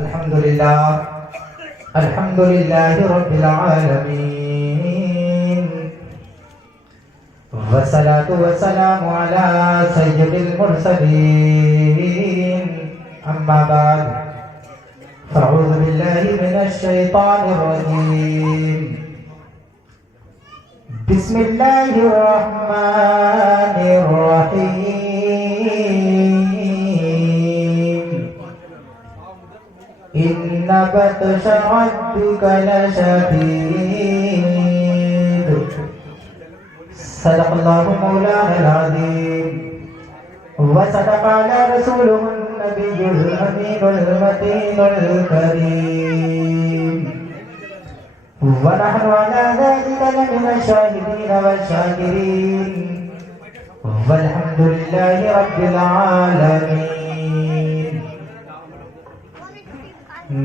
الحمد لله رب العالمين والصلاة والسلام على سيد المرسلين أما بعد فأعوذ بالله من الشيطان الرجيم بسم الله الرحمن الرحيم إن بطش ربك لشديد صدق الله مولانا العظيم وصدق على رسوله النبي الأمين المتين الكريم ونحن على ذلك لمن الشاهدين والشاكرين والحمد لله رب العالمين.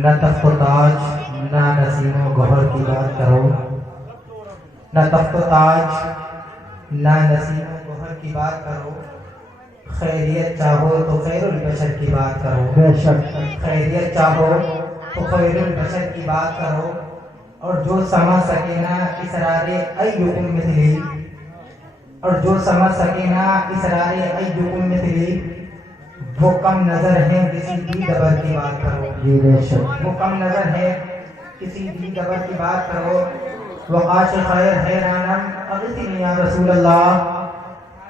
نہ تخت و تاج نہ نسیم و گوہر کی بات کرو، نہ تخت و تاج نہ نسیم و گوہر کی بات کرو، خیریت چاہو تو خیر البشر کی بات کرو، خیریت چاہو تو خیر البشر کی بات کرو. اور جو سمجھ سکے نا اسرار ایکم مثلی، اور جو سمجھ سکے نا اسرار ایکم مثلی، وہ کم نظر ہے کسی بھی دبر کی بات کرو. وہ کم نظر ہے کسی بھی دبر کی بات کرو. وقاش خیر حیرانم اغثنی یا رسول اللہ،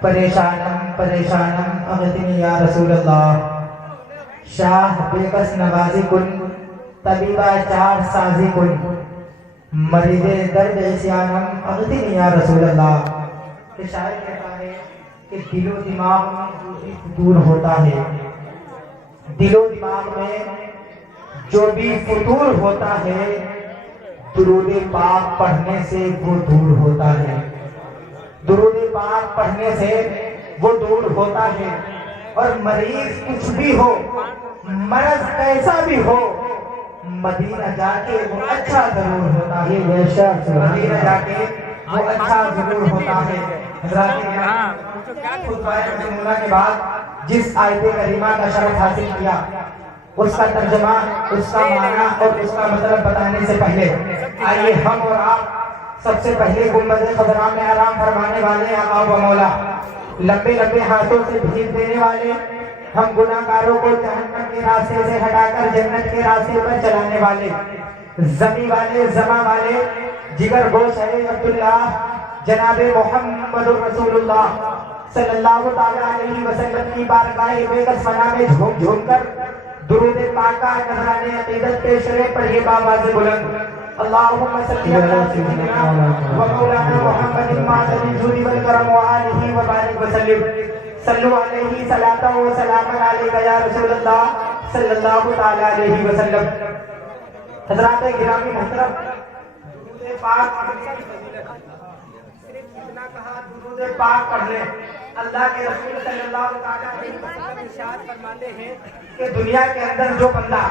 پریشانم پریشانم اغثنی یا رسول اللہ. شاہ بے کس نوازی کن، طبیبہ چار سازی کن، مریض درد عصیانم اغثنی یا رسول اللہ. کہ شاعر کہتا ہے کہ دل و دماغ میں جو بھی فطور ہوتا ہے، دل و دماغ میں جو بھی فطور ہوتا ہے، درود پاک پڑھنے سے وہ دور ہوتا ہے. درود پاک پڑھنے سے وہ دور ہوتا ہے. اور مریض کچھ بھی ہو، مرض کیسا بھی ہو، مدینہ جا کے وہ اچھا ضرور ہوتا ہے. مدینہ جا کے وہ اچھا ضرور ہوتا ہے. حضرات خطبہ رسول کے بعد جس آیت کریمہ کا شرح حاصل کیا، اس کا ترجمہ، اس کا معنی اور اس کا مطلب بتانے سے پہلے آئیے ہم اور آپ سب سے پہلے گنبد خضراء میں آرام فرمانے والے آقا و مولا، لمبے لمبے ہاتھوں سے بھیج دینے والے، ہم گناہگاروں کو جہنم کے راستے سے ہٹا کر جنت کے راستے پر چلانے والے، زمیں والے، زماں والے، جگر گوش ہے عبداللہ جناب محمد رسول اللہ صلی اللہ علیہ وسلم کی بارگاہ بے کس فنا میں جھوم جھوم کر درود پاک کا نذرانے عقیدت پیش کریں. پڑھیے بآواز بلند اللہم صلی علی سیدنا و مولانا محمد معظم الجود والکرم وآلہ وبارک وسلم. صلو علیہ صلاۃ و سلام علیک یا رسول اللہ صلی اللہ علیہ وسلم. حضرات گرامی محترم، درود پاک درود پاک پڑھ لیں. اللہ کے رسول صلی اللہ علیہ وسلم ارشاد فرماتے ہیں کہ دنیا کے اندر جو بندہ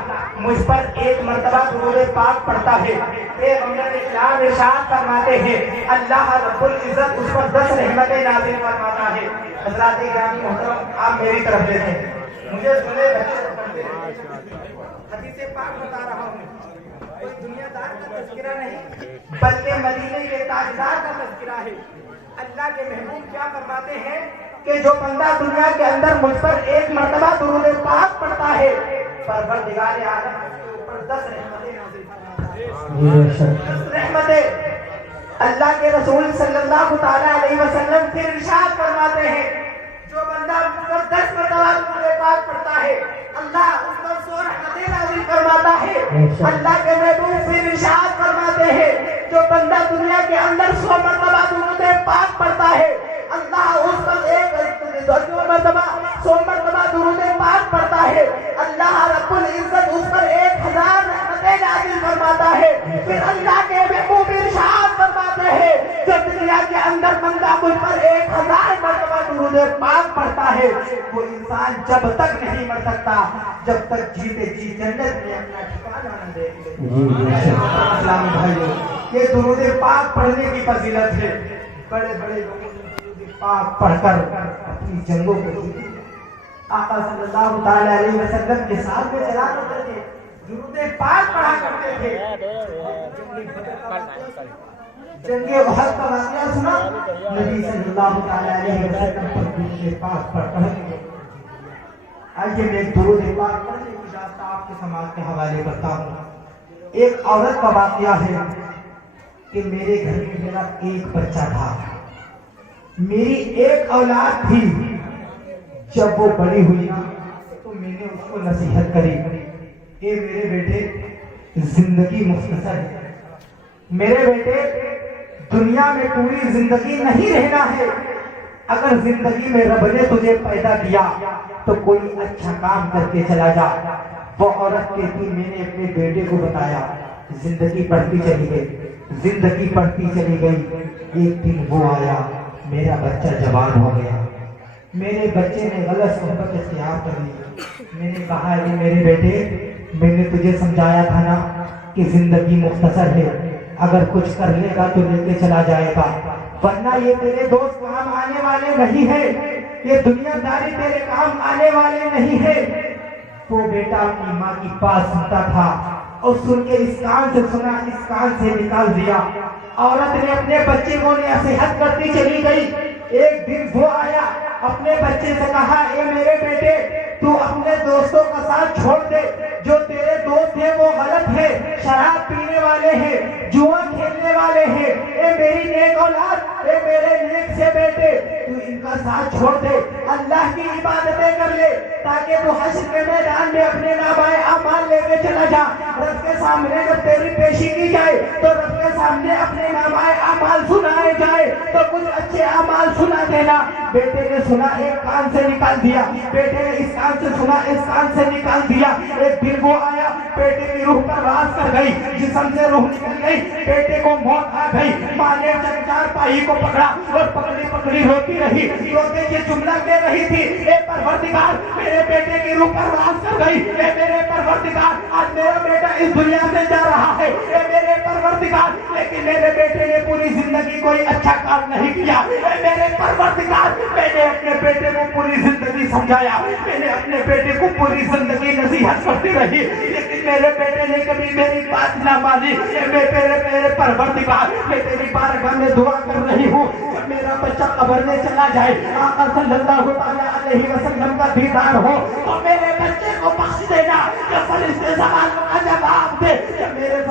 مجھ پر ایک مرتبہ درود پاک پڑھتا ہے، پیغمبر اسلام ارشاد فرماتے ہیں اللہ رب العزت اس پر 10 رحمتیں نازل فرماتا ہے. حضرات گرامی محترم، آپ میری طرف دیکھیں، مجھے سنے بچے پڑھتے ہیں، حدیث پاک بتا رہا ہوں. کوئی دنیا دار کا تذکرہ نہیں بلکہ مدینے کے تاجدار کا تذکرہ ہے. اللہ کے محبوب کیا فرماتے ہیں کہ جو بندہ دنیا کے اندر مجھ پر ایک مرتبہ درود پاک پڑھتا ہے، پروردگار عالم اس کے اوپر 10 رحمتیں نازل فرماتا ہے. 10 رحمتیں. اللہ کے رسول صلی اللہ علیہ وسلم پھر ارشاد فرماتے ہیں جو بندہ مجھ پر 10 مرتبہ درود پاک پڑھتا ہے، اللہ اس پر 100 رحمتیں نازل فرماتا ہے. اللہ کے محبوب پھر ارشاد فرماتے ہیں جو بندہ دنیا کے اندر 100 مرتبہ درود پاک پڑھتا ہے، اللہ اس پر 100 مرتبہ درود پاک پڑھتا ہے، اللہ رب العزت اس پر 1000 رحمتیں نازل فرماتا ہے. پھر اللہ کے محبوب ارشاد فرماتے ہیں جو دنیا کے اندر بندہ مجھ پر 1000 مرتبہ درود پاک پڑھتا ہے، وہ انسان جب تک نہیں مر سکتا جب تک جیتے جی جنت میں اپنا ٹھکانہ نہ دیکھ لے. اسلامی بھائیوں، یہ درود پاک پڑھنے کی فضیلت ہے. بڑے بڑے لوگوں نے درود پاک پڑھ کر اپنی جنگوں کو آقا صلی اللہ علیہ وسلم کے ساتھ میں چلا کرتے تھے. تھے. جنگ احد کا واقعہ سنا. نبی صلی اللہ علیہ وسلم پر درود پاک پڑھتے ہیں. آئیے میں درود پاک پڑھنے کی اجازت آپ کے سماعت کے حوالے کرتا ہوں. ایک عورت کا واقعہ ہے کہ میرے گھر میں میرا ایک بچہ تھا, میری ایک اولاد تھی. جب وہ بڑی ہوئی نا تو میں نے اس کو نصیحت کری, اے میرے بیٹے زندگی مختصر ہے, میرے بیٹے دنیا میں پوری زندگی نہیں رہنا ہے. اگر زندگی میں رب نے تجھے پیدا کیا تو کوئی اچھا کام کر کے چلا جا. وہ عورت کہتی میں نے اپنے بیٹے کو بتایا, زندگی بڑھتی چلی گئی, زندگی بڑھتی چلی گئی. ایک دن وہ آیا, میرا بچہ جوان ہو گیا. میرے بچے نے غلط صحبت اختیار کر لی. میں نے کہا کہ میرے بیٹے میں نے تجھے سمجھایا تھا نا کہ زندگی مختصر ہے, اگر کچھ کر لے گا تو لے کے چلا جائے گا, ورنہ یہ تیرے دوست کام آنے والے نہیں ہے, یہ دنیا داری تیرے کام آنے والے نہیں ہے. وہ بیٹا اپنی ماں کی بات سنتا تھا اور سن کے اس کان سے سنا اس کان سے نکال دیا. عورت نے اپنے بچے کو نصیحت کرتی چلی گئی. ایک دن وہ آیا, اپنے بچے سے کہا اے میرے بیٹے تو اپنے دوستوں کا ساتھ چھوڑ دے, جو تیرے دوست ہیں وہ غلط ہے, شراب پینے والے ہیں, جوا کھیلنے والے ہیں. اے میری نیک اولاد, اے میرے نیک سے بیٹے تو ان کا ساتھ چھوڑ دے, اللہ کی عبادتیں کر لے تاکہ تو حشر کے میدان میں اپنے نامۂ اعمال لے کے چلا جا. رب کے سامنے جب تیری پیشی کی جائے تو رب کے سامنے اپنے نامۂ اعمال سنائے جائے تو کچھ اچھے اعمال سنا دینا. بیٹے نے سنا, ایک کان سے نکال دیا, بیٹے نے اس کان سے سنا اس کان سے نکال دیا. ایک دن وہ آیا, بیٹے کی روح پرواز کر گئی, جسم سے روح نکل گئی, بیٹے کو موت آ گئی. ماں نے چار پائی کو پکڑا اور پکڑی پکڑی روتی رہی, روتے یہ جملہ کہہ رہی تھی اے پروردگار میرے بیٹے کی روح پرواز کر گئی, اے میرے پروردگار آج میرا بیٹا اس دنیا سے جا رہا ہے, اے میرے پروردگار لیکن میرے بیٹے نے پوری زندگی کوئی اچھا کام نہیں کیا. اے میرے پروردگار میں نے اپنے بیٹے کو پوری زندگی سمجھایا, میں نے اپنے بیٹے کو پوری زندگی نصیحت کرتی رہی, لیکن میرے بیٹے نے کبھی میری بات نہ مانی. میرے پروردگار میں تیری بارگاہ میں دعا کر رہی ہوں, جب میرا بچہ قبر میں چلا جائے آقا صلی اللہ علیہ وسلم کا دیدار ہو تو میرے بچے کو بخش دینا. جب فرشتے سوال کا جواب دے, جب میرے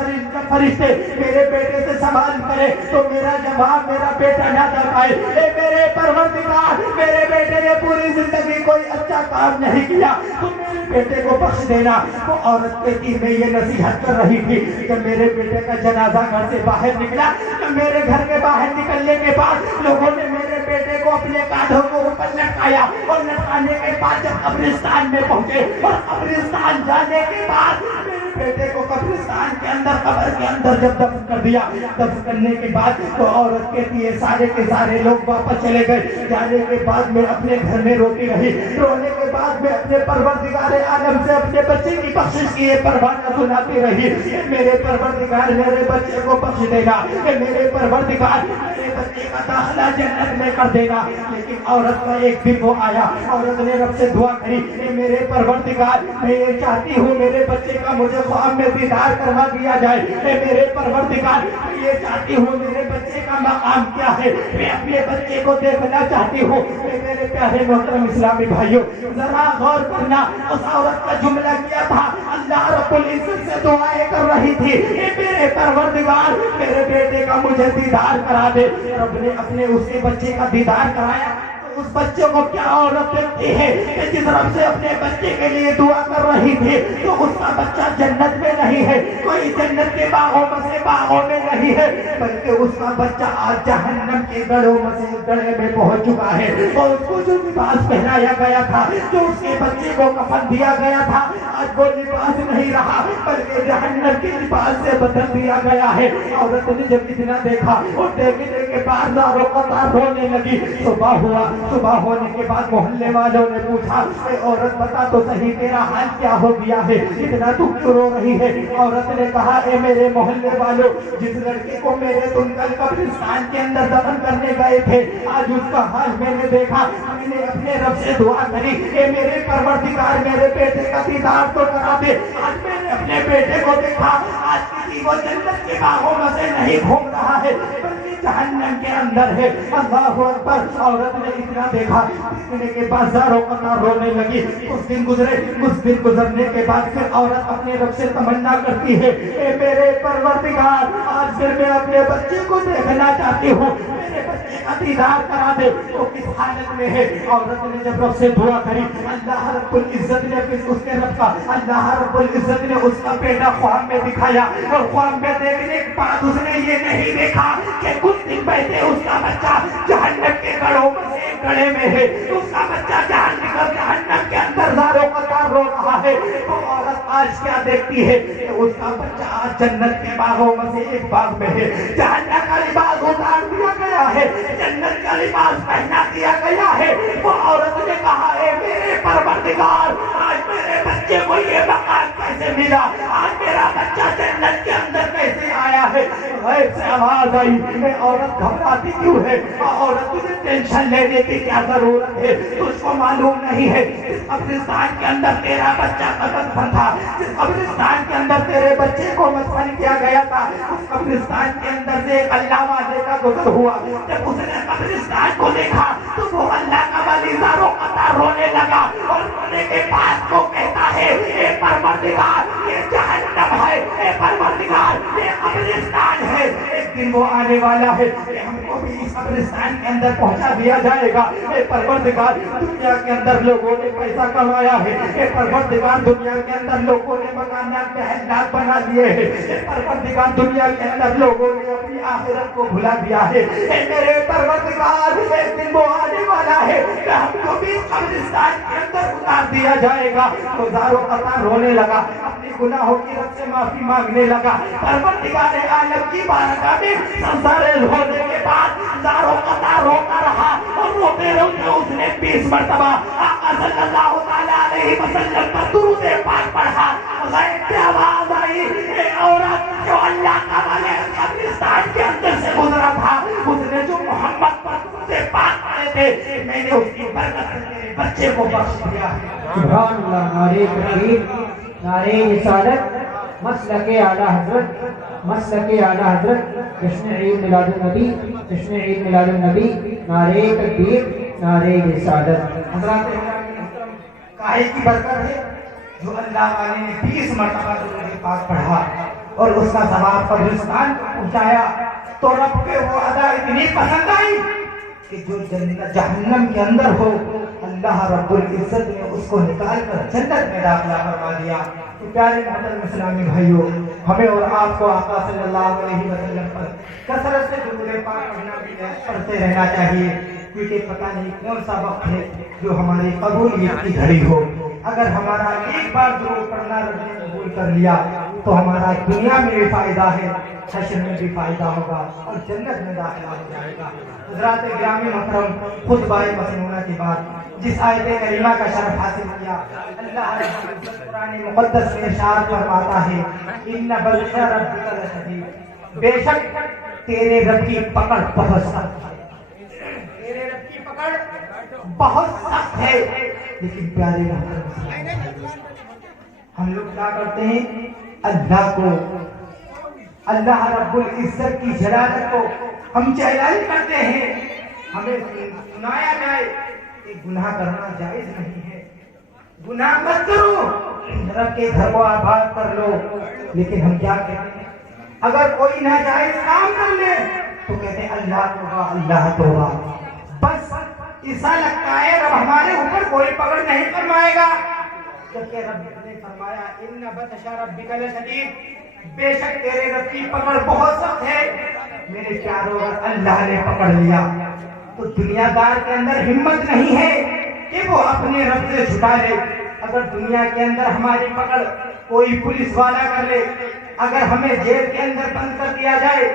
فرشتے میرے بیٹے سے سوال کرے تو میرا جواب میرا بیٹا نہ دے پائے. اے میرے پروردگار میرے بیٹے نے پوری زندگی کوئی اچھا کام نہیں کیا, تو میرے بیٹے کو بخش دینا. وہ عورت کہتی میں یہ نصیحت کر رہی تھی کہ میرے بیٹے کا جنازہ گھر سے باہر نکلا, تو میرے گھر کے باہر نکلنے کے بعد لوگوں نے میرے بیٹے کو اپنے کاندھوں کو اوپر لٹکایا, اور لٹکانے کے بعد جب قبرستان میں پہنچے اور قبرستان جانے کے بعد میرے بیٹے کو قبرستان کے اندر قبر کے اندر جب دفن کر دیا, دفن کرنے کے بعد تو عورت کہتی ہے سارے کے سارے لوگ واپس چلے گئے. جانے کے بعد میں اپنے گھر میں روتی رہی, رونے کے بعد میں اپنے پروردگار عالم سے اپنے بچے کی بخشش کی پروانہ سناتی رہی. میرے پروردگار میرے بچے کو بخش دینا, میرے پروردگار میرے بچے کا داخلہ جنت میں کر دینا. لیکن عورت کا ایک دن وہ آیا, عورت نے رب سے دعا کری میرے پروردگار میں یہ چاہتی ہوں میرے بچے کا مجھے خواب میں دیدار کروا دیا جائے. میرے پروردگار میں یہ چاہتی ہوں میرے بچے کا مقام کیا ہے, میں اپنے بچے کو دیکھنا چاہتی ہوں. میرے پیارے محترم اسلامی بھائیوں ذرا غور کرنا, اس عورت کا جملہ کیا تھا, اللہ رب العزت سے دعائیں کر رہی تھی میرے پروردگار میرے بیٹے کا مجھے دیدار کرا دے. رب نے اپنے اس کے بچے کا دیدار کرایا. اس بچے کو کیا عورت دیکھتی ہے کہ جس رب سے اپنے بچے کے لیے دعا کر رہی تھی تو اس کا بچہ جنت میں نہیں ہے, کوئی جنت کے باغوں میں سے باغوں میں نہیں ہے, بلکہ اس کا بچہ آج جہنم کے گڑھوں میں سے گڑھے میں پہنچ چکا ہے. اور اس کو جو لباس پہنایا گیا تھا, جو اس کے بچے کو کفن دیا گیا تھا, آج وہ لباس نہیں رہا بلکہ جہنم کے لباس سے بدل دیا گیا ہے. عورت نے جب اتنا دیکھا اور دیکھنے کے بعد زاروں قطار رونے لگی. صبح ہوا, صبح ہونے کے بعد محلے والوں نے پوچھا اے عورت بتا تو صحیح تیرا حال کیا ہو گیا ہے, اتنا تو کیوں رو رہی ہے. عورت نے کہا اے میرے محلے والوں, جس لڑکے کو میرے تم کل قبرستان کے اندر دفن کرنے گئے تھے آج اس کا حال میں نے دیکھا. میں نے اپنے رب سے دعا کری اے میرے پروردگار میرے بیٹے کا دیدار تو کرا دے. آج میں نے اپنے بیٹے کو دیکھا آج کسی وہ جنت کے باغوں میں سے نہیں گھوم رہا ہے بلکہ جہنم کے اندر ہے۔ اللہ اکبر۔ عورت نے اتنا دیکھا دیکھنے کے بعد زاروں قطار رونے لگی۔ کچھ دن گزرے، کچھ دن گزرنے کے بعد پھر عورت اپنے رب سے تمنا کرتی ہے اے میرے پروردگار آج پھر میں اپنے بچے کو دیکھنا چاہتی ہوں، میرے بچے کا دیدار کرا دے۔ وہ کس حالت میں ہے؟ عورت نے جب رب سے دعا کری اللہ رب العزت نے پھر اس کے رب کا اللہ رب العزت نے اس کا بیٹا خواب میں دکھایا، اور خواب میں دیکھنے کے بعد اس نے یہ نہیں دیکھا کہ کچھ دن پہلے اس کا بچہ جہنم کے گڑھوں میں سے ایک گڑھے میں ہے، اس کا بچہ جہنم کے اندر زاروں قطار رو رہا ہے۔ وہ عورت آج کیا دیکھتی ہے کہ اس کا بچہ آج جنت کے باغوں میں سے ایک باغ میں ہے، جہنم کا لباس اتار دیا گیا ہے، جنت کا لباس پہنا دیا گیا ہے۔ وہ عورت نے کہا اے میرے پروردگار آج میرے بچے کو یہ مقام کیسے ملا، آج میرا بچہ جنت کے اندر کیسے آیا ہے؟ غیب سے آواز آئی اے عورت گھبراتی کیوں ہے؟ عورت تجھے ٹینشن لینے کی کیا ضرورت ہے؟ تجھ کو معلوم نہیں ہے اس قبرستان کے اندر تیرا بچہ مدفن تھا، جس قبرستان کے اندر تیرے بچے کو مدفن کیا گیا تھا، اس قبرستان کے اندر سے ایک اللہ والے کا گزر ہوا۔ جب اس نے قبرستان کو دیکھا تو وہ اللہ کا ولی زاروں قطار رونے لگا، اور رونے کے بعد وہ کہتا ہے اے پروردگار یہ جہنم ہے، اے پروردگار یہ قبرستان ہے، ایک دن وہ آنے والا ہے کہ ہم کو بھی اس قبرستان کے اندر پہنچا دیا جائے گا۔ اے پروردگار دنیا کے اندر لوگوں نے پیسہ کمایا ہے، اے پروردگار دنیا کے اندر لوگوں نے مکانات محلات بنا لیے ہیں، اے پروردگار دنیا کے اندر لوگوں نے اپنی آخرت کو بھلا دیا ہے۔ اے میرے پروردگار ایک دن وہ آنے والا ہے کہ ہم کو بھی اس قبرستان کے اندر اتار دیا جائے گا۔ تو زاروں قطار رونے لگا، اپنے گناہوں کی رب سے معافی مانگنے لگا۔ پروردگار عالم کی بارگاہ میں سارے رونے کے بعد زاروں قطار روتا رہا، اور روتے روتے اس نے 20 مرتبہ آقا صلی اللہ تعالیٰ علیہ وسلم پر درود پاک پڑھا۔ غیب سے آواز آئی اے عورت جو اللہ کا ولی قبرستان کے اندر سے گزرا تھا، اس نے جو محمد پر درود پاک پڑھے تھے، میں نے اس کی برکت سے تیرے بچے کو بخش دیا۔ سبحان اللہ۔ نعرہ تکبیر، نعرہ رسالت، مسلک اعلیٰ حضرت، مسلک اعلیٰ حضرت، جشن عید میلاد النبی، جشن عید میلاد النبی، نعرہ تکبیر، نعرہ رسالت۔ حضرات کاہے کی برکت ہے جو اللہ والے نے 20 مرتبہ درود پاک پڑھا اور اس کا ثواب قبرستان کو پہنچایا، تو رب کے وہ ادا اتنی پسند آئی کہ جو جہنم کے اندر ہو اللہ رب العزت نے اس کو نکال کر جنت میں داخلہ فرما دیا۔ تو پیارے محترم اسلامی بھائیوں، ہمیں اور آپ کو آقا صلی اللہ علیہ وسلم پر کثرت سے درود پاک پڑھتے رہنا چاہیے، کیونکہ پتہ نہیں کون سا وقت ہے جو ہماری قبولیت کی گھڑی ہو۔ اگر ہمارا ایک بار درود پڑھنا رب نے قبول کر لیا تو ہمارا دنیا میں بھی فائدہ ہے، حشر میں بھی فائدہ ہوگا، اور جنت میں داخلہ ہو جائے گا۔ حضرات گرامی محترم، خطبہ مسنونہ کے بعد جس آیت کریمہ کا شرف حاصل کیا، اللہ قرآن مقدس میں ارشاد فرماتا ہے ان بطش ربک لشدید، بے شک تیرے رب کی پکڑ بہت سخت ہے، تیرے رب کی پکڑ بہت سخت ہے۔ لیکن پیارے محترم، ہم لوگ کیا کرتے ہیں؟ اللہ کو، اللہ رب العزت کی جلالت کو ہم چیلنج کرتے ہیں، ہمیں سنایا جائے کہ گناہ کرنا جائز نہیں ہے، گناہ مت کرو، رب کے گھر کو آباد کر لو۔ لیکن ہم کیا کہتے ہیں؟ اگر کوئی ناجائز کام کر لے تو کہتے ہیں اللہ توبہ، اللہ توبہ۔ بس ایسا لگتا ہے رب ہمارے اوپر کوئی پکڑ نہیں فرمائے گا، جبکہ رب نے فرمایا ان بطش ربک لشدید، بے شک تیرے رب کی پکڑ بہت سخت ہے۔ میرے پیاروں، اللہ نے پکڑ لیا تو دنیا دار کے اندر ہمت نہیں ہے کہ وہ اپنے رب سے چھٹا لے۔ اگر دنیا کے اندر ہماری پکڑ کوئی پولیس والا کر لے، اگر ہمیں جیل کے اندر بند کر دیا جائے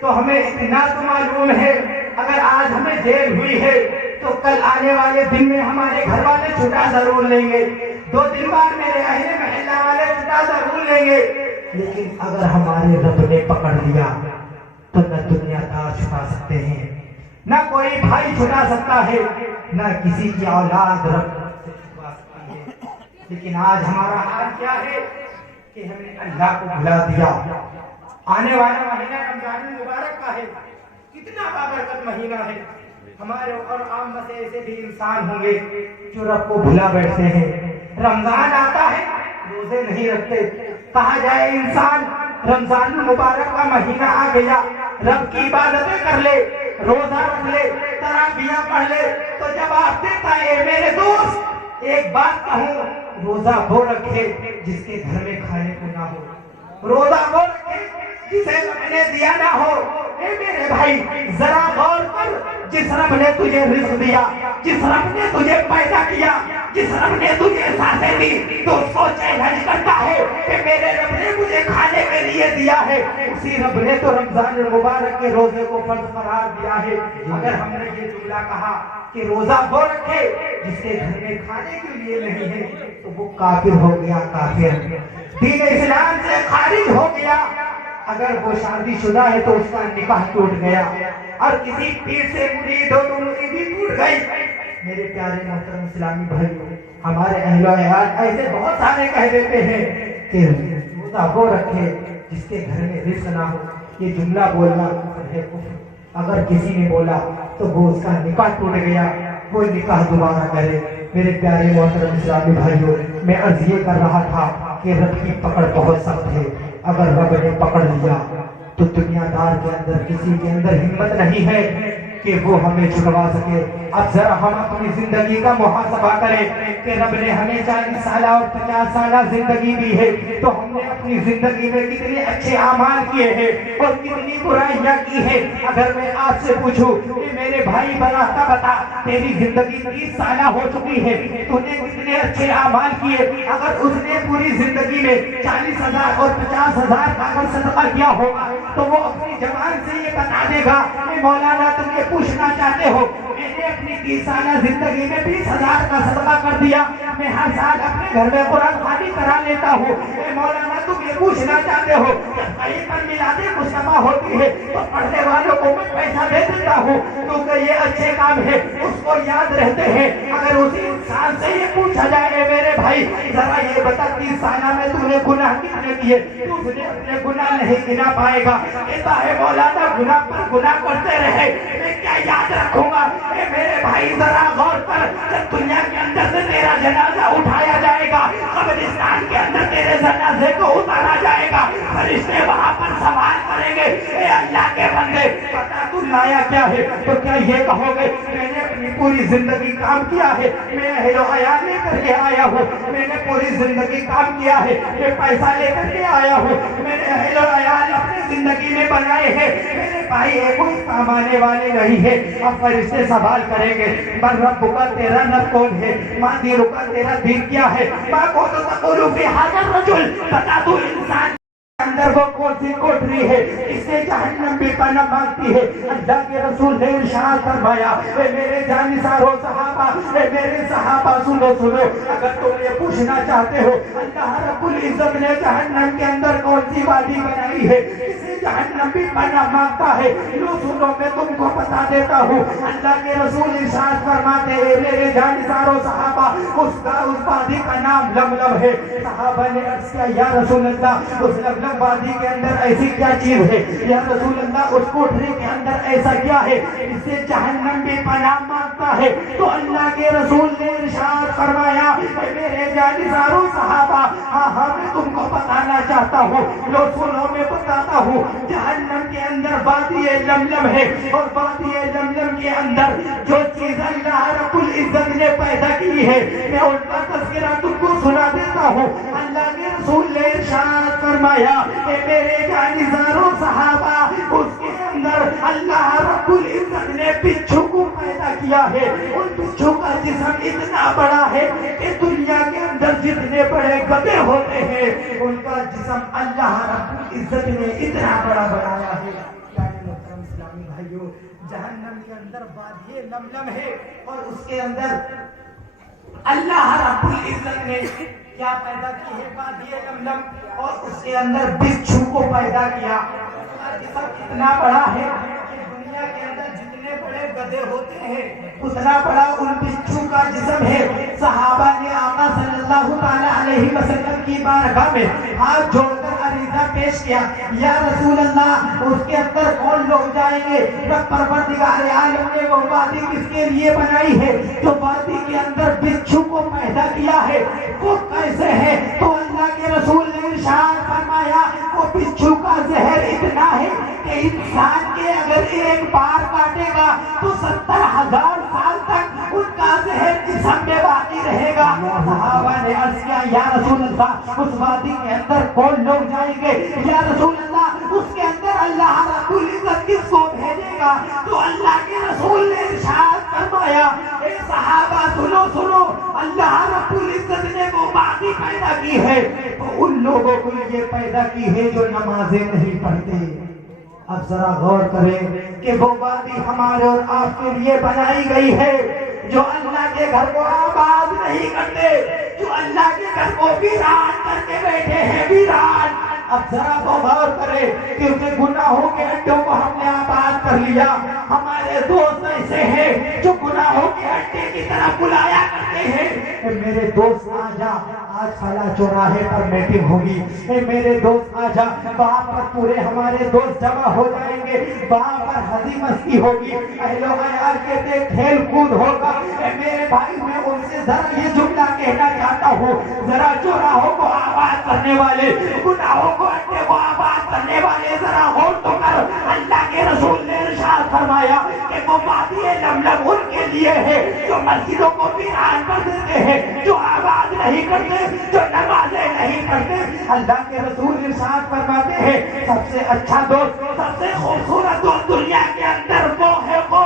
تو ہمیں اتنا تو معلوم ہے اگر آج ہمیں جیل ہوئی ہے تو کل آنے والے دن میں ہمارے گھر والے چھٹا ضرور لیں گے، 2 دن بعد میرے اہل محلہ والے چھٹا ضرور لیں گے۔ لیکن اگر ہمارے رب نے پکڑ لیا تو نہ دنیا دار چھٹا سکتے ہیں، نہ کوئی بھائی چھٹا سکتا ہے، نہ کسی کی اولاد رب سے چھٹا سکتی ہے۔ لیکن آج ہمارا حال کیا ہے؟ کہ ہم نے اللہ کو بھلا دیا. آنے والا مہینہ رمضان المبارک کا ہے, کتنا بابرکت مہینہ ہے. ہمارے اور عام میں سے ایسے بھی انسان ہوں گے جو رب کو بھلا بیٹھتے ہیں. رمضان آتا ہے روزے نہیں رکھتے. کہا جائے انسان رمضان المبارک کا مہینہ آ گیا, رب کی عبادتیں کر لے, روزہ رکھ لے, تراویح پڑھ لے, تو جواب دیتا ہے میرے دوست ایک بات کہوں, روزہ وہ رکھے جس کے گھر میں کھانے کو نہ ہو, روزہ وہ رکھے جسے رب نے دیا نہ ہو. اے میرے بھائی ذرا غور کر, جس رب نے تجھے رزق دیا, جس رب نے تجھے پیدا کیا, جس رب نے تجھے سانسیں دی, تو اس کو چیلنج کرتا ہے کہ میرے رب نے مجھے کھانے کے لیے دیا ہے. اسی رب نے تو رمضان المبارک کے روزے کو فرض قرار دیا ہے. اگر ہم نے یہ جملہ کہا کہ روزہ وہ رکھے جس کے گھر میں کھانے کے لیے نہیں ہے, تو وہ کافر ہو گیا, کافر دین اسلام سے خارج ہو گیا. اگر وہ شادی شدہ ہے تو اس کا نکاح ٹوٹ گیا, اور کسی پیر سے مرید ہو تو مریدی ٹوٹ گئی. میرے پیارے محترم اسلامی بھائیوں, ہمارے اہل و عیال ایسے بہت سارے کہہ دیتے ہیں کہ روزہ وہ رکھے جس کے گھر میں رزق نہ ہو. یہ جملہ بولنا کفر ہے, کفر. اگر کسی نے بولا تو وہ اس کا نکاح ٹوٹ گیا, وہ نکاح دوبارہ کرے. میرے پیارے محترم اسلامی بھائیوں, میں عرض یہ کر رہا تھا کہ رب کی پکڑ بہت سخت ہے. اگر رب نے پکڑ لیا تو دنیا دار کے اندر کسی کے اندر ہمت نہیں ہے کہ وہ ہمیں چھڑوا سکے. اب ذرا ہم اپنی زندگی کا محاسبہ کریں کہ رب نے ہمیں 40 سالہ اور 50 سالہ زندگی دی ہے, تو ہم نے اپنی زندگی میں کتنے اچھے اعمال کیے ہیں اور کتنی برائیاں کی ہیں. اگر میں آپ سے پوچھوں کہ میرے بھائی بتا تیری زندگی 30 سالہ ہو چکی ہے, تو نے کتنے اچھے اعمال کیے. اگر اس نے پوری زندگی میں 40,000 اور 50,000 کا اگر صدقہ کیا ہوگا تو وہ اپنی زبان سے یہ بتا دے گا کہ مولانا تم یہ پوچھنا چاہتے ہو, میں نے اپنی 30 سالہ زندگی میں 20,000 کا صدقہ کر دیا, میں ہر سال اپنے گھر میں قرآن خوانی کرا لیتا ہوں. اے مولانا تم یہ پوچھنا چاہتے ہو جب کہیں پر میلاد مصطفیٰ ہوتی ہے تو پڑھنے والوں کو میں پیسہ دے دیتا ہوں کیونکہ یہ اچھے کام ہے, اس کو یاد رہتے ہیں. اگر اسی انسان سے یہ پوچھا جائے میرے بھائی ذرا یہ بتا 30 سالہ میں تم نے گناہ کتنے کیے, تو اس نے اپنے گناہ نہیں گنا پائے گا. کہتا ہے مولانا گناہ پر گناہ کرتے رہے, میں کیا یاد رکھوں گا. اے میرے بھائی ذرا غور کر, جب دنیا کے اندر سے تیرا جنازہ اٹھایا جائے گا, قبرستان کے اندر تیرے جنازے کو اتارا جائے گا, فرشتے وہاں پر سوال کریں گے اے اللہ کے بندے پتا تو لایا کیا ہے, تو کیا یہ کہو گے میں نے اپنی پوری زندگی کام کیا ہے, میں اہل و عیال لے کر کے آیا ہوں, میں نے پوری زندگی کام کیا ہے, میں پیسہ لے کر کے آیا ہوں, میں نے اہل و عیال اپنی زندگی میں بنائے ہیں. میرے بھائی کوئی کام آنے والے نہیں ہے. اب فرشتے سوال کریں گے من رب کا, تیرا رب کون ہے, ماں دین کا, تیرا دین کیا ہے, ماں کو تو تقول فی ھذا الرجل, بتا تو انسان اندر وہ کون سی کوٹری ہے اس سے جہنم بھی پناہ مانگتی ہے. اللہ کے رسول نے ارشاد فرمایا اے میرے جانثارو صحابہ, اے میرے صحابہ سنو, اگر تم یہ پوچھنا چاہتے ہو اللہ رب العزت نے جہنم کے اندر کون سی وادی بنائی ہے اسے جہنم بھی پناہ مانگتا ہے, لو سنو میں تم کو بتا دیتا ہوں. اللہ کے رسول ارشاد فرماتے ہیں میرے جانثارو صحابہ اس وادی کا نام لملم ہے. صحابہ نے عرض کیا یا رسول اللہ اس لملم وادی کے اندر ایسی کیا چیز ہے, یا رسول اللہ اس کوٹری کے اندر ایسا کیا ہے اس سے جہنم بھی پناہ مانگتا ہے. تو اللہ کے رسول نے ارشاد فرمایا میرے جانثارو صحابہ, ہاں میں تم کو بتانا چاہتا ہوں, لو سنو میں بتاتا ہوں. جہنم کے اندر وادی لملم ہے, اور وادی لملم کے اندر جو چیز اللہ رب العزت نے پیدا کی ہے میں ان کا تذکرہ تم کو سنا دیتا ہوں. اللہ کے رسول نے ارشاد فرمایا کہ میرے جانثارو صحابہ اس کے اندر اللہ رب العزت نے بچھو کو پیدا کیا ہے. ان بچھو کا جسم اتنا بڑا ہے کہ دنیا کے اندر جتنے بڑے گدھے ہوتے ہیں ان کا جسم اللہ رب العزت نے اتنا بڑا بنایا ہے. اسلامی بھائیوں, جہنم کے اندر وادی لملم ہے اور اس کے اندر اللہ رب العزت نے کیا پیدا کی ہے, وادی لملم, اور اس کے اندر بچھو کو پیدا کیا. اس کا جسم اتنا بڑا ہے کہ دنیا کے اندر جتنے بڑے گدھے ہوتے ہیں اتنا بڑا ان بچھو کا جسم ہے. صحابہ نے آقا صلی اللہ تعالیٰ علیہ وسلم کی بارگاہ میں ہاتھ جوڑ کر عریضہ پیش کیا, یا رسول اللہ اس کے اندر کون لوگ جائیں گے؟ رب پروردگار عالم نے وہ وادی کس کے لیے بنائی ہے؟ جو وادی کے اندر بچھو کو پیدا کیا ہے وہ کیسے ہے؟ تو اللہ کے رسول نے ارشاد فرمایا وہ بچھو کا زہر اتنا ہے کہ انسان کے اگر ایک بار کاٹے گا تو 70,000 سال تک ان کا زہر جسم میں باقی رہے گا. صحابہ نے عرض کیا یا رسول اللہ اس وادی کے اندر کون لوگ جائیں گے؟ یا رسول اللہ اس کے اندر اللہ رب العزت کس کو بھیجے گا؟ تو اللہ کے رسول نے ارشاد فرمایا اے صحابہ سنو سنو, اللہ رب العزت نے وہ وادی پیدا کی ہے تو ان لوگوں کو یہ پیدا کی ہے جو نمازیں نہیں پڑھتے. اب ذرا غور کریں کہ وہ وادی ہمارے اور آپ کے لیے بنائی گئی ہے جو اللہ کے گھر کو آباد نہیں کرتے, جو اللہ کے گھر کو ویران کر کے بیٹھے ہیں, ویران. اب ذرا تو غور کریں کیونکہ گناہوں کے اڈوں کو ہم نے آباد کر لیا. ہمارے دوست ایسے ہیں جو گناہوں کے اڈے کی طرف بلایا کرتے ہیں, اے میرے دوست آ جا آج فلاں چوراہے پر میٹنگ ہوگی, اے میرے دوست آ جا وہاں پر پورے ہمارے دوست جمع ہو جائیں گے, وہاں پر ہنسی مستی ہوگی, اہل و عیال کے کھیل کود ہوگا. اے میرے بھائی میں ان سے ذرا یہ جملہ کہنا چاہتا ہوں, ذرا چوراہوں کو آباد کرنے والے, گناہوں کو اڈے کو آباد کرنے والے ذرا غور تو کر. اللہ کے رسول نے ارشاد فرمایا کہ وہ وادی لملم ان کے لیے ہے جو مسجدوں کو ویران کر دیتے ہیں, جو آباد نہیں کرتے, جو نمازیں نہیں پڑھتے. اللہ کے رسول ارشاد فرماتے ہیں سب سے اچھا دوست, سب سے خوبصورت دوست دنیا کے اندر وہ ہے وہ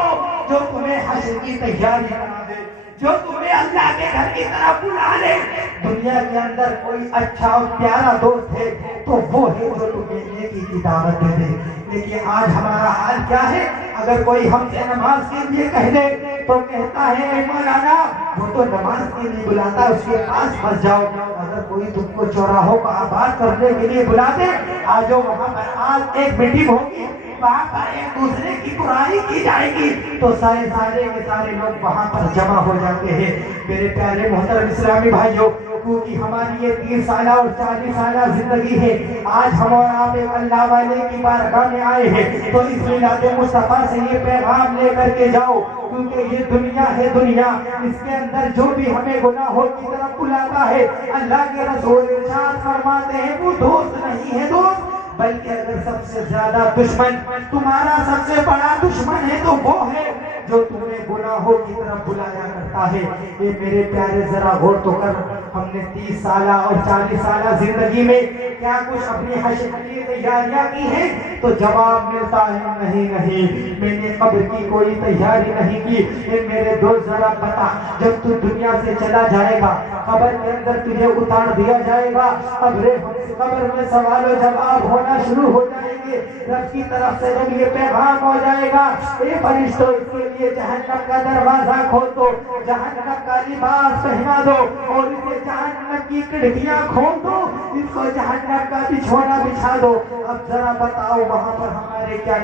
جو تمہیں حشر کی تیاری کرا دے, جو تمہیں اللہ کے گھر کی طرف بلا لے. دنیا کے اندر کوئی اچھا اور پیارا دوست ہے تو وہ ہے جو تمہیں نیکی کی دعوت دے دے. لیکن آج ہمارا حال کیا ہے؟ اگر کوئی ہم سے نماز کے لیے کہہ دے تو کہتا ہے اے مولانا وہ تو نماز کے لیے بلاتا ہے اس کے پاس پھنس جاؤ. اگر کوئی تم کو چوراہوں کو آباد کرنے کے لیے بلا دے آ جاؤ, وہاں پر آج ایک میٹنگ ہوگی, وہاں پر ایک دوسرے کی برائی کی جائے گی تو سارے کے سارے لوگ وہاں پر جمع ہو جاتے ہیں. میرے پیارے محترم اسلامی بھائیوں, کیونکہ ہماری یہ 30 سالہ اور 40 سالہ زندگی ہے, آج ہم اور آپ ایک اللہ والے کی بارگاہ میں آئے ہیں تو اس میلاد مصطفیٰ سے یہ پیغام لے کر کے جاؤ, کیونکہ یہ دنیا ہے دنیا, اس کے اندر جو بھی ہمیں گناہوں کی طرف بلاتا ہے اللہ کے رسول ارشاد فرماتے ہیں وہ دوست نہیں ہے دوست, بلکہ اگر سب سے زیادہ دشمن تمہارا سب سے بڑا دشمن ہے تو وہ ہے جو تمہیں گناہوں کی طرف بلایا کرتا ہے. یہ میرے پیارے ذرا غور تو کر, ہم نے 30 سالہ اور 40 سالہ زندگی میں کیا کچھ اپنی حشر کی تیاریاں کی ہیں؟ تو جواب ملتا ہے نہیں, میں نے قبر کی کوئی تیاری نہیں کی. یہ میرے دوست ذرا بتا, جب تو دنیا سے چلا جائے گا قبر کے اندر تجھے اتار دیا جائے گا, قبر میں سوال و جواب ہونا شروع ہو جائیں گے, رب کی طرف سے جب یہ پیغام ہو جائے گا اے فرشتوں اس کے لیے جہنم کا دروازہ کھول دو, جہنم کا لباس پہنا دو اور اسے جہنم کی کھڑکیاں کھول دو, اس کو جہنم کا بچھونا بچھا دو. اب ذرا بتاؤ وہاں پر ہمارے کیا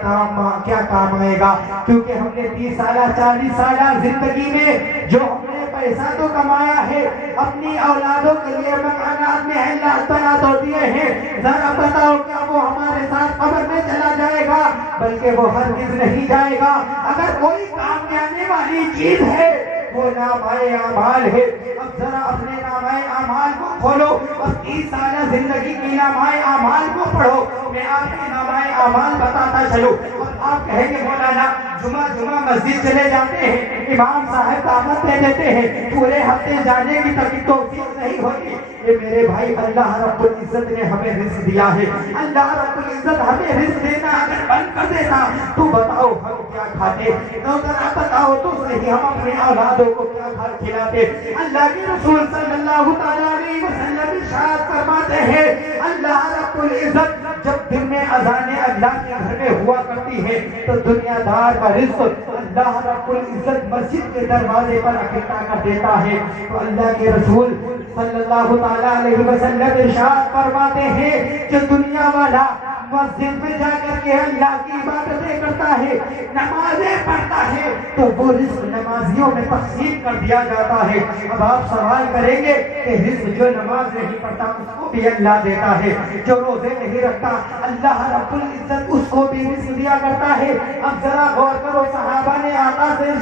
کام آئے گا؟ کیونکہ ہم نے 30 سالہ 40 سالہ زندگی میں جو ہم نے پیسہ تو کمایا ہے, اپنی اولادوں کے لیے مکانات میں اللہ بنا تو دیے ہیں, ذرا بتاؤ کیا وہ ہمارے ساتھ قبر میں چلا جائے گا؟ بلکہ وہ ہرگز نہیں جائے گا. اگر کوئی کام میں آنے والی چیز ہے وہ نامۂ اعمال ہے. اب ذرا اپنے نامۂ اعمال کو کھولو اور 30 سالہ زندگی کی نامۂ اعمال کو پڑھو. میں آپ کی نامۂ اعمال بتاتا چلوں اور آپ کہیں گے مولانا جمعہ مسجد چلے جاتے ہیں, امام صاحب دعوت دے دیتے ہیں, پورے ہفتے جانے کی تک توفیق نہیں ہوتی. یہ میرے بھائی اللہ رب العزت نے ہمیں رزق دیا ہے, اللہ رب العزت ہمیں رزق دینا اگر بند کر دیتا تو بتاؤ ہم کیا کھاتے, تو ذرا بتاؤ تو صحیح ہم اپنے اولادوں کو کیا کھلاتے. اللہ کے رسول صلی اللہ تعالیٰ علیہ وسلم ارشاد فرماتے ہیں اللہ رب العزت جب دن میں اذانیں اللہ کے گھر میں ہوا کرتی ہے تو دنیا دار کا رزق اللہ رب العزت مسجد کے دروازے پر اکٹھا کر دیتا ہے. تو اللہ کے رسول صلی اللہ تعالیٰ علیہ وسلم ارشاد فرماتے ہیں کہ دنیا والے والا مسجد میں جا کر کے اللہ کی عبادتیں کرتا ہے، نمازیں پڑھتا ہے، تو وہ رزق نمازیوں میں تقسیم کر دیا جاتا ہے۔ اب آپ سوال کریں گے کہ رزق جو نماز نہیں پڑھتا اس کو بھی اللہ دیتا ہے، جو روزے نہیں رکھتا اللہ رب العزت اس کو بھی رزق دیا کرتا ہے۔ اب ذرا غور کرو، صحابہ نے آقا صلی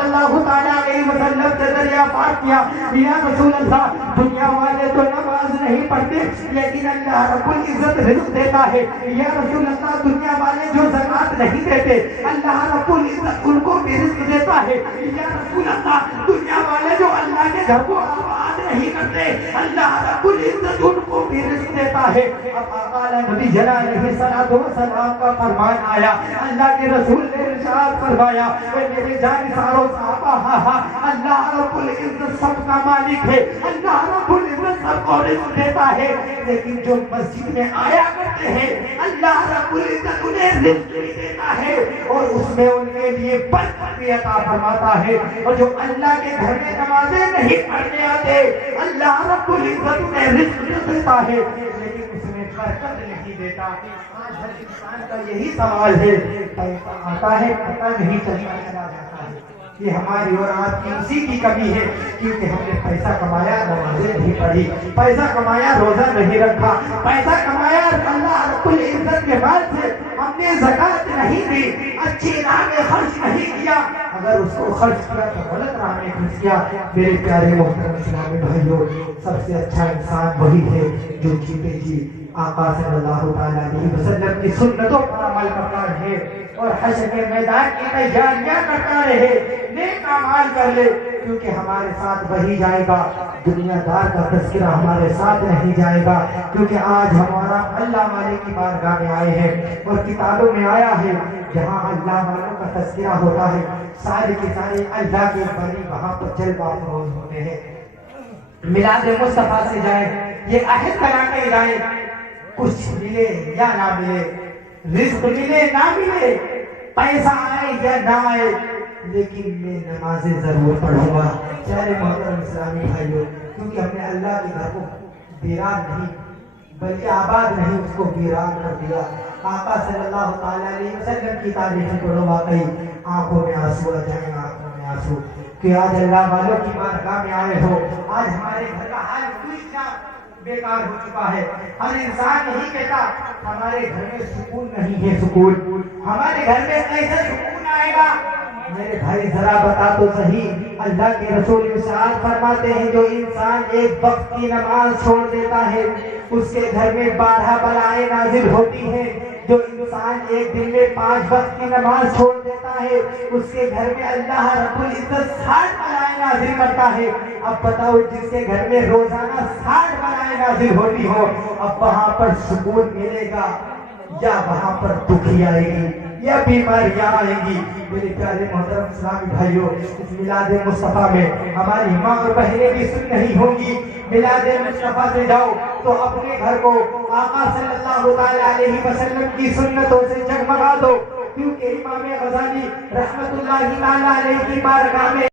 اللہ تعالیٰ علیہ وسلم سے دریافت کیا، یا رسول اللہ دنیا والے تو نماز نہیں پڑھتے لیکن اللہ رب العزت رزق دیتا ہے، یا رسول اللہ دنیا والے جو زکوٰۃ نہیں دیتے اللہ رب العزت ان کو بھی رزق دیتا ہے، یا رسول اللہ دنیا والے جو اللہ کے گھر کو آباد نہیں کرتے اللہ رب العزت ان کو بھی رزق دیتا ہے۔ اب آقا نبی جلال علیہ السلام کا فرمان آیا، اللہ کے رسول نے ارشاد فرمایا، اے میرے جانساروں صحابہ، اللہ رب العزت سب کا مالک ہے، اللہ رب العزت سب کو رزق دیتا ہے، لیکن جو مسجد میں آیا کرتے ہیں اللہ رب العزت انہیں رزق بھی دیتا ہے اور اس میں ان کے لیے برکت بھی عطا فرماتا ہے، اور جو اللہ کے گھر میں نمازیں نہیں پڑھنے آتے اللہ رب العزت انہیں رزق دیتا ہے لیکن اس میں برکت نہیں دیتا۔ آج ہر انسان کا یہی سوال ہے، پیسہ آتا ہے پتہ نہیں چلتا چلا جاتا ہے، یہ ہماری اور آپ کی اسی کی کمی ہے، کیونکہ ہم نے پیسہ کمایا نمازیں نہیں پڑھی، پیسہ کمایا روزہ نہیں رکھا، پیسہ کمایا اللہ رب العزت کے مال سے ہم نے زکوٰۃ نہیں دی، اچھی راہ میں خرچ نہیں کیا، اگر اس کو خرچ کیا تو غلط راہ میں خرچ کیا۔ میرے پیارے محترم اسلامی بھائیوں، سب سے اچھا انسان وہی ہے جو جیتے جی آقا صلی اللہ تعالیٰ علیہ وسلم کی سنتوں پر عمل کرتا رہے اور حشر کے میدان کی تیاریاں کرتا رہے، نیک اعمال کر لے، کیونکہ ہمارے ساتھ وہی جائے گا، دنیا دار کا تذکرہ ہمارے ساتھ نہیں جائے گا، کیونکہ آج ہمارا اللہ والے کی بارگاہ میں آئے ہیں اور کتابوں میں آیا ہے جہاں اللہ والوں کا تذکرہ ہوتا ہے سارے کے سارے اللہ کے بری وہاں پر جلوہ افروز ہوتے ہیں۔ میلاد مصطفیٰ سے جائیں، یہ عہد بنا کے جائیں، کچھ ملے یا نہ ملے، رزق ملے نہ ملے، پیسہ آئے یا نہ آئے، لیکن میں نمازیں ضرور پڑھوں گا۔ پیارے محترم اسلامی بھائیوں، کیونکہ ہم نے اللہ کے گھر کو ویران نہیں بلکہ آباد نہیں، اس کو ویران کر دیا۔ آقا صلی اللہ تعالیٰ علیہ وسلم کی تعریفیں پڑھو، واقعی آنکھوں میں آنسو آ جائیں، آنکھوں میں آنسو، کہ آج اللہ والوں کی بارگاہ میں آئے ہو۔ آج ہمارے گھر کا حال پوچھنا بیکار ہو چکا ہے، ہر انسان یہی کہتا ہمارے گھر میں سکون نہیں ہے، سکون ہمارے گھر میں کیسے سکون آئے گا؟ میرے بھائی ذرا بتا تو صحیح، اللہ کے رسول ارشاد فرماتے ہیں جو انسان ایک وقت کی نماز چھوڑ دیتا ہے اس کے گھر میں 12 بلائیں نازل ہوتی ہیں، جو انسان ایک دن میں 5 وقت کی نماز چھوڑ دیتا ہے اس کے گھر میں اللہ رب العزت 60 بلائیں نازل کرتا ہے۔ اب بتاؤ جس کے گھر میں روزانہ 60 بلائیں نازل ہوتی ہو، اب وہاں پر سکون ملے گا یا وہاں پر دکھی آئے گی یا بیماریاں آئیں گی؟ میرے پیارے محترم اسلامی بھائیوں، اس میلاد مصطفیٰ میں ہماری ماں اور بہنیں بھی سن رہی ہوں گی، میلاد مصطفیٰ سے جاؤ تو اپنے گھر کو آقا صلی اللہ تعالیٰ علیہ وسلم کی سنتوں سے جگمگا دو، کیونکہ امام غزالی رحمت اللہ تعالیٰ علیہ کی بارگاہ میں